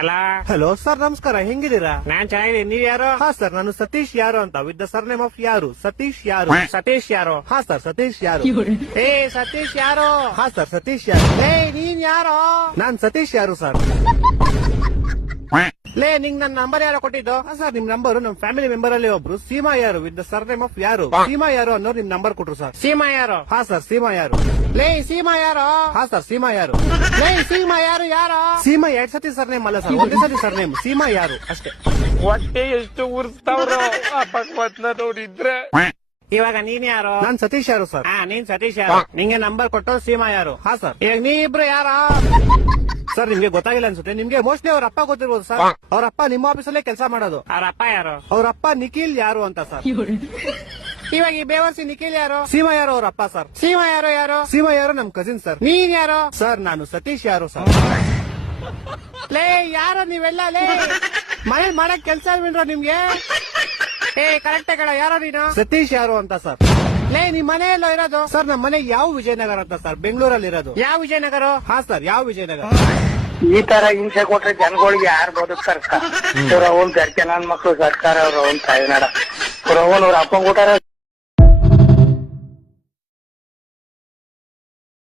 ಅಲ್ಲ hello sir, ನಮಸ್ಕಾರ. ಹೆಂಗಿದ್ದೀರಾ? ನಾನ್ ಚೆನ್ನಾಗಿದ್ದೀನಿ. ನೀವ್ ಯಾರು? ಹಾ ಸರ್, ನಾನು ಸತೀಶ್ ಯಾರು ಅಂತ, with the sir name of ಯಾರು. ಸತೀಶ್ ಯಾರು. ಸತೀಶ್ ಯಾರು? ಹಾ ಸರ್, ಸತೀಶ್ ಯಾರು. ಏ ಸತೀಶ್ ಯಾರು? ಹಾ ಸರ್, ಸತೀಶ್ ಯಾರು. ಏ ನೀನ್ ಯಾರು? ನಾನ್ ಸತೀಶ್ ಯಾರು ಸರ್. ಲೇ ನಿಂಗ್ ನನ್ ನಂಬರ್ ಯಾರೋ ಕೊಟ್ಟಿದ್ದು? ಹಾ ಸರ್, ನಿಮ್ ನಂಬರ್ ನಮ್ ಫ್ಯಾಮಿಲಿ ಮೆಂಬರ್ ಅಲ್ಲಿ ಒಬ್ರು ಸೀಮಾ ಯಾರು with the sir name of ಯಾರು, ಸೀಮಾ ಯಾರು ಅನ್ನೋರು ನಿಮ್ ನಂಬರ್ ಕೊಟ್ರು ಸರ್. ಸೀಮಾ ಯಾರು? ಹಾ ಸರ್, ಸೀಮಾ ಯಾರು. ಲೇ ಸೀಮಾ ಯಾರು? ಹಾ ಸರ್, ಸೀಮಾ ಯಾರು. ಲೇ ಸೀಮಾ ಯಾರು? ಯಾರು? ಸೀಮಾ 2 ಸತಿ ಸರ್ ನೇಮ್ ಅಲ್ಲ ಸರ್, ಒಂದೇ ಸತಿ ಸರ್ ನೇಮ್. ಸೀಮಾ ಯಾರು ಅಷ್ಟೇ. ಹೊಟ್ಟೆ ಎಷ್ಟು ಉರ್ಸ್ತಾವ್ರು ಆ ಭಗವತ್ನ ನೋಡಿದ್ರೆ. ಇವಾಗ ನೀನ್ ಯಾರು? ನಾನ್ ಸತೀಶ್ ಯಾರು ಸರ್. ಹಾ ನೀನ್ ಸತೀಶ್ ಯಾರು? ನಿಂಗೆ ನಂಬರ್ ಕೊಟ್ಟು ಸೀಮಾ ಯಾರು? ಹಾ ಸರ್. ಇವಾಗ ನೀ ಇಬ್ರು ಯಾರ? ಸರ್, ನಿಮ್ಗೆ ಗೊತ್ತಾಗಿಲ್ಲ ಅನ್ಸುತ್ತೆ. ನಿಮ್ಗೆ ಮೋಸ್ಟ್ಲಿ ಅವ್ರ ಅಪ್ಪ ಗೊತ್ತಿರ್ಬೋದು ಸರ್. ಅವ್ರ ಅಪ್ಪ ನಿಮ್ಮ ಆಫೀಸಲ್ಲೇ ಕೆಲಸ ಮಾಡೋದು. ಅವ್ರ ಅಪ್ಪ ಯಾರು? ಅವ್ರ ಅಪ್ಪ ನಿಖಿಲ್ ಯಾರು ಅಂತ ಸರ್. ಇವಾಗ ಈ ಬೇವರ್ಸಿ ನಿಖಿಲ್ ಯಾರು? ಸೀಮಾ ಯಾರು ಅವ್ರ ಅಪ್ಪ ಸರ್. ಸೀಮಾ ಯಾರು? ಯಾರು? ಸೀಮಾ ಯಾರು ನಮ್ ಕಸಿನ್ ಸರ್. ನೀನ್ ಯಾರು? ಸರ್, ನಾನು ಸತೀಶ್ ಯಾರು ಸರ್. ಲೇ ಯಾರು ನೀವೆಲ್ಲ? ಲೇ ಮನೇಲಿ ಮಾಡಕ್ ಕೆಲ್ಸ ಬಿಡ್ರೋ ನಿಮ್ಗೆ? ಏ ಕರೆಕ್ಟ್ ಕಳ, ಯಾರೋ ನೀನು? ಸತೀಶ್ ಯಾರು ಅಂತ ಸರ್. ಲೇ ನಿಮ್ ಮನೆ ಎಲ್ಲೋ ಇರೋದು? ಸರ್, ನಮ್ಮ ಮನೆ ಯಾವ ವಿಜಯನಗರ ಅಂತ ಸರ್, ಬೆಂಗಳೂರಲ್ಲಿ ಇರೋದು. ಯಾವ ವಿಜಯನಗರ? ಹಾ ಸರ್, ಯಾವ ವಿಜಯನಗರ. ಈ ತರ ಹಿಂಸೆ ಕೊಟ್ರೆ ಜನಗಳಿಗೆ ಯಾರು ಬದುಕ್ತಾರ? ಅವ್ರ ಅವನ್ ಗರ್ಕೆ ನನ್ ಮಕ್ಳು ಸರ್ಕಾರ ಅವ್ರ ಅವನ್ ತಾಯಿನಾಡ ಅವ್ರ ಅವನ್ ಅವ್ರ ಅಪ್ಪನ್ ಕೊಟ್ಟಾರ